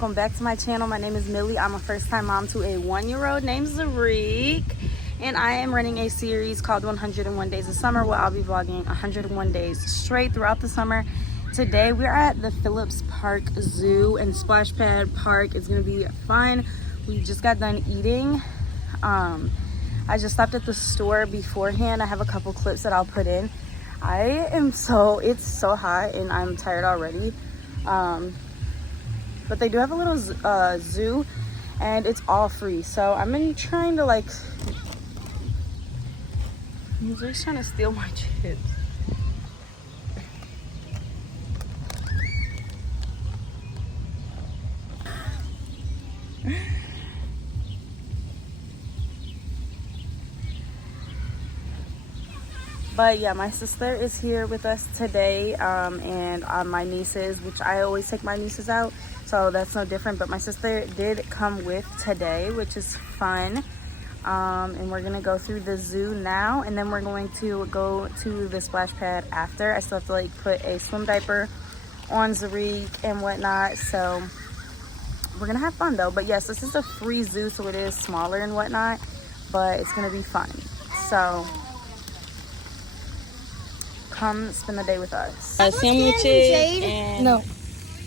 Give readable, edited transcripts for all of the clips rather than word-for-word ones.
welcome back to my channel. My name is Millie. I'm a first-time mom to a 1-year-old named Zarik, and I am running a series called 101 Days of Summer where I'll be vlogging 101 days straight throughout the summer. Today we're at the Phillips Park Zoo and Splash Pad Park. It's gonna be fun. We just got done eating. I just stopped at the store beforehand. I have a couple clips that I'll put in. It's so hot and I'm tired already. But they do have a little zoo and it's all free. So I've been trying to he's just trying to steal my chips. But yeah, my sister is here with us today, and my nieces, which I always take my nieces out, so that's no different. But my sister did come with today, which is fun. And we're gonna go through the zoo now, and then we're going to go to the splash pad after. I still have to put a swim diaper on Zarik and whatnot, so we're gonna have fun though. But yes, this is a free zoo, so it is smaller and whatnot, but it's gonna be fun. So come spend the day with us. Sandwiches and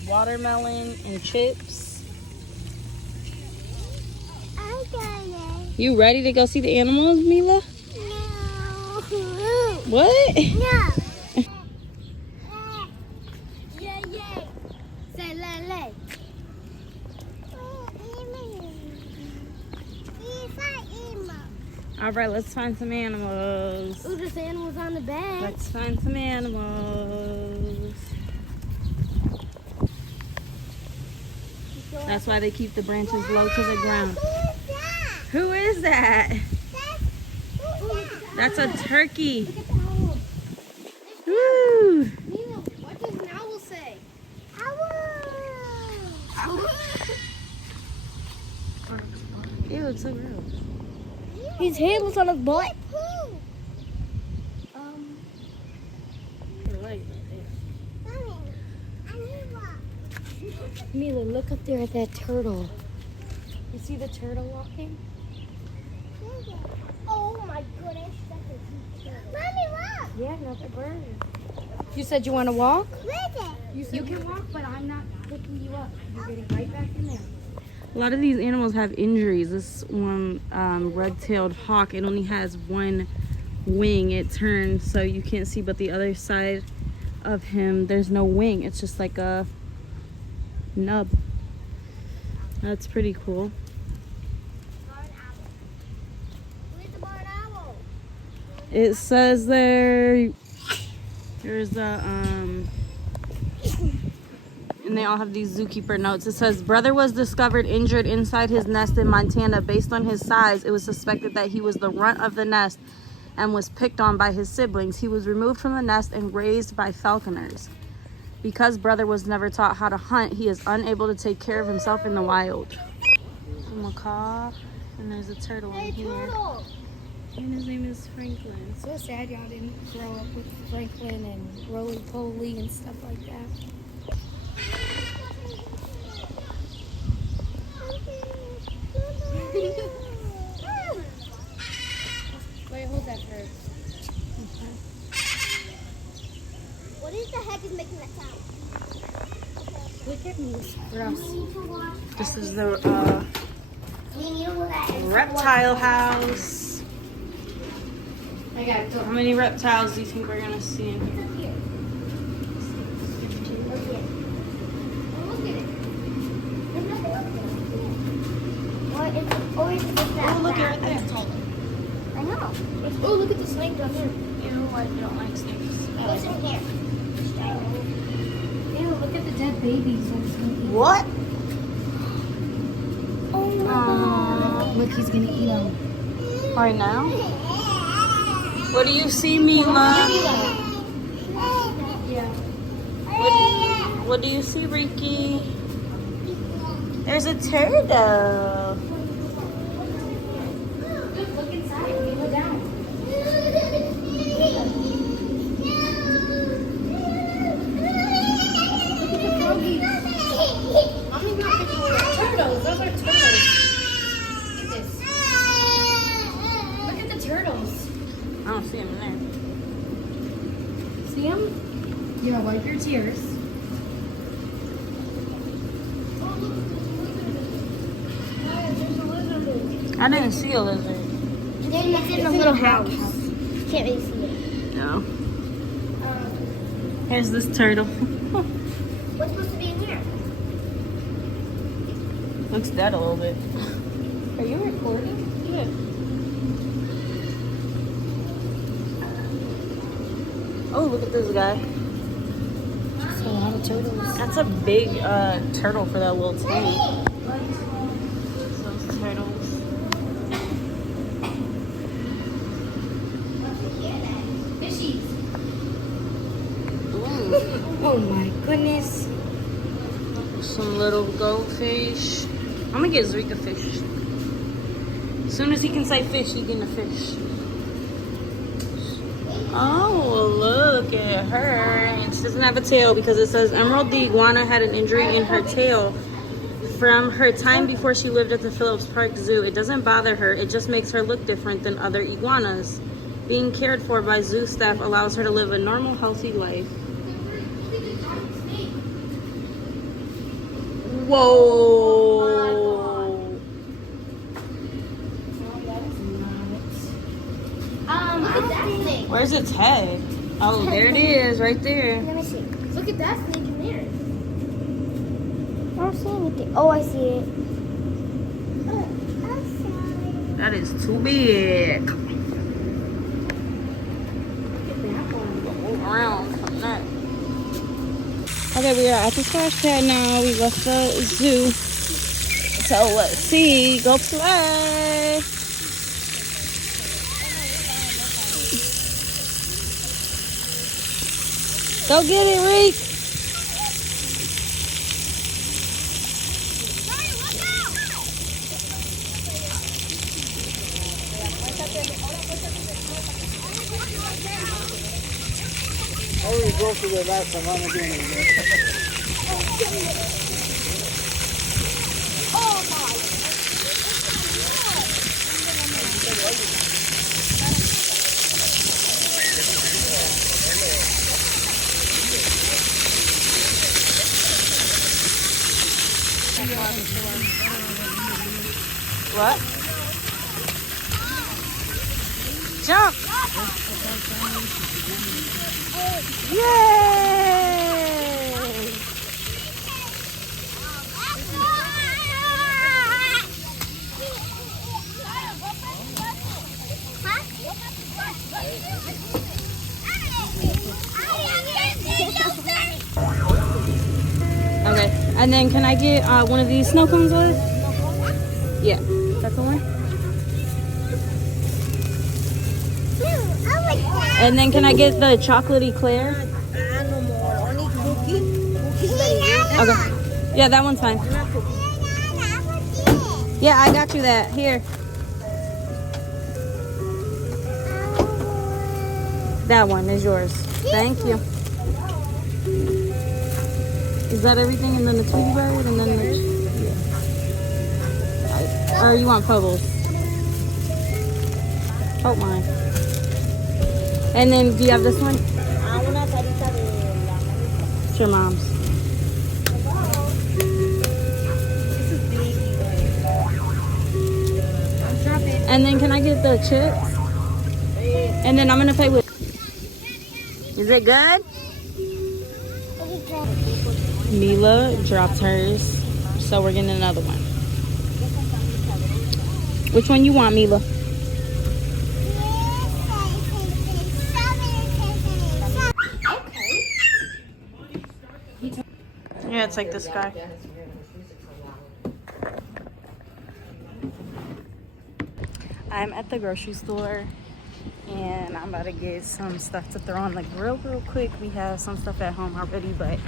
watermelon and chips. I got it. You ready to go see the animals, Mila? No. What? No. Yeah. Say lay. All right, let's find some animals. Ooh, there's animals on the bed. Let's find some animals. That's why they keep the branches low to the ground. Who is that? That's a turkey. Look at the owl. Woo! Nina, what does an owl say? Owl. Ew, it's so gross. His hand was on his butt. Mila, look up there at that turtle. You see the turtle walking? Oh my goodness, that's a huge turtle. Mommy, look! Yeah, another bird. You said you want to walk? You can walk, but I'm not picking you up. You're getting right back in there. A lot of these animals have injuries. This one red-tailed hawk, it only has one wing. It turns so you can't see, but the other side of him, there's no wing. It's just like a nub. That's pretty cool. Where's the barn owl? It says there's and they all have these zookeeper notes. It says, brother was discovered injured inside his nest in Montana. Based on his size, it was suspected that he was the runt of the nest and was picked on by his siblings. He was removed from the nest and raised by falconers. Because brother was never taught how to hunt, he is unable to take care of himself in the wild. A macaw, and there's a turtle in here. Turtle. And his name is Franklin. So sad y'all didn't grow up with Franklin and roly-poly and stuff like that. Wait, hold that first. What is the heck is making that sound? Look at me. Gross. This is the reptile house. I got it. How many reptiles do you think we're gonna see in here? Oh, look at right there. I know. Oh, look at the snake down there. Ew, I don't like snakes. What's in here? Ew, look at the dead babies. What? Oh my god. Look, he's gonna eat them. Right now? What do you see, Mila? Yeah. What do you see, Ricky? There's a turtle. Look inside. Mila down. Look at the froggies. Mommy's not picking Wipe your tears. I didn't see a lizard. It's in the little house. Can't really see it. No. Here's this turtle. What's supposed to be in here? Looks dead a little bit. Are you recording? Yeah. Oh, look at this guy. That's a lot of turtles. That's a big turtle for that little tank. Those turtles. Fishies. Ooh. Oh my goodness. Some little goldfish. I'm gonna get Zrika fish. As soon as he can say fish, he getting a fish. Oh, look at her. And she doesn't have a tail because it says Emerald the iguana had an injury in her tail from her time before she lived at the Phillips Park Zoo. It doesn't bother her. It just makes her look different than other iguanas. Being cared for by zoo staff allows her to live a normal, healthy life. Whoa. Where's its head? Oh, there it is, right there. Let me see. Look at that snake in there. I don't see anything. Oh, I see it. That is too big. Look at that one. Move around from that. Okay, we are at the splash pad now. We left the zoo. So let's see. Go play. Go get it, Reek. I already go through the last time. I'm not doing it. What? Jump! Yay! Okay, and then can I get one of these snow cones with? Yeah, that's the one. And then can I get the chocolatey Claire? Okay. Yeah, that one's fine. Yeah, I got you that. Here. That one is yours. Thank you. Is that everything? And then the Tweety Bird? And then the... Yeah. Or you want Pebbles? Oh, mine. And then, do you have this one? It's your mom's. And then, can I get the chips? And then I'm gonna play with. Is it good? Mila dropped hers, so we're getting another one. Which one you want, Mila? Yeah, it's like this guy. I'm at the grocery store and I'm about to get some stuff to throw on the grill real quick. We have some stuff at home already, but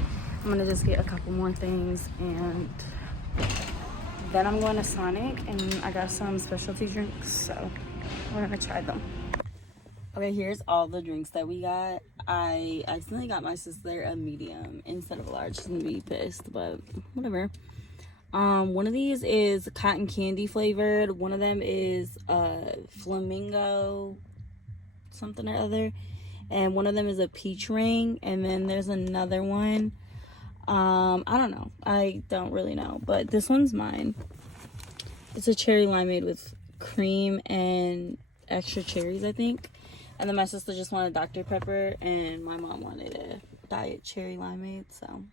I'm gonna just get a couple more things and then I'm going to Sonic and I got some specialty drinks, so we're gonna try them. Okay, here's all the drinks that we got. I accidentally got my sister a medium instead of a large. She's gonna be pissed, but whatever. One of these is cotton candy flavored. One of them is flamingo something or other. and one of them is a peach ring, and then there's another one. I don't know. I don't really know, but this one's mine. It's a cherry limeade with cream and extra cherries, I think. And then my sister just wanted Dr. Pepper, and my mom wanted a diet cherry limeade, so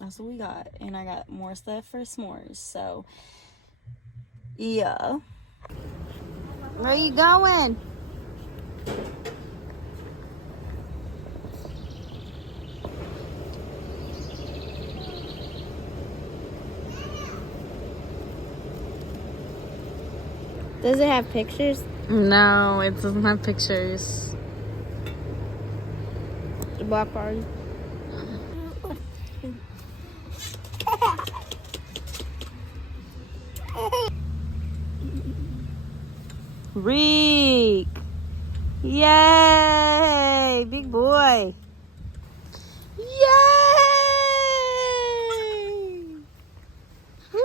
that's what we got. And I got more stuff for s'mores, so yeah. Where you going? Does it have pictures? No, it doesn't have pictures. The block party. Reek! Yay! Big boy! Yay! Woo!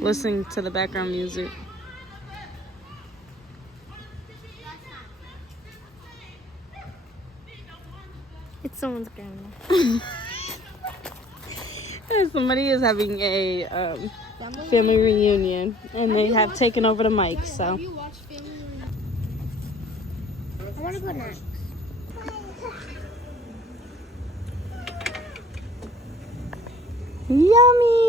Listening to the background music. It's someone's grandma. Somebody is having a family reunion, and they have taken over the mic, so. Have you watched Family Reunion? I want to go next. Yummy!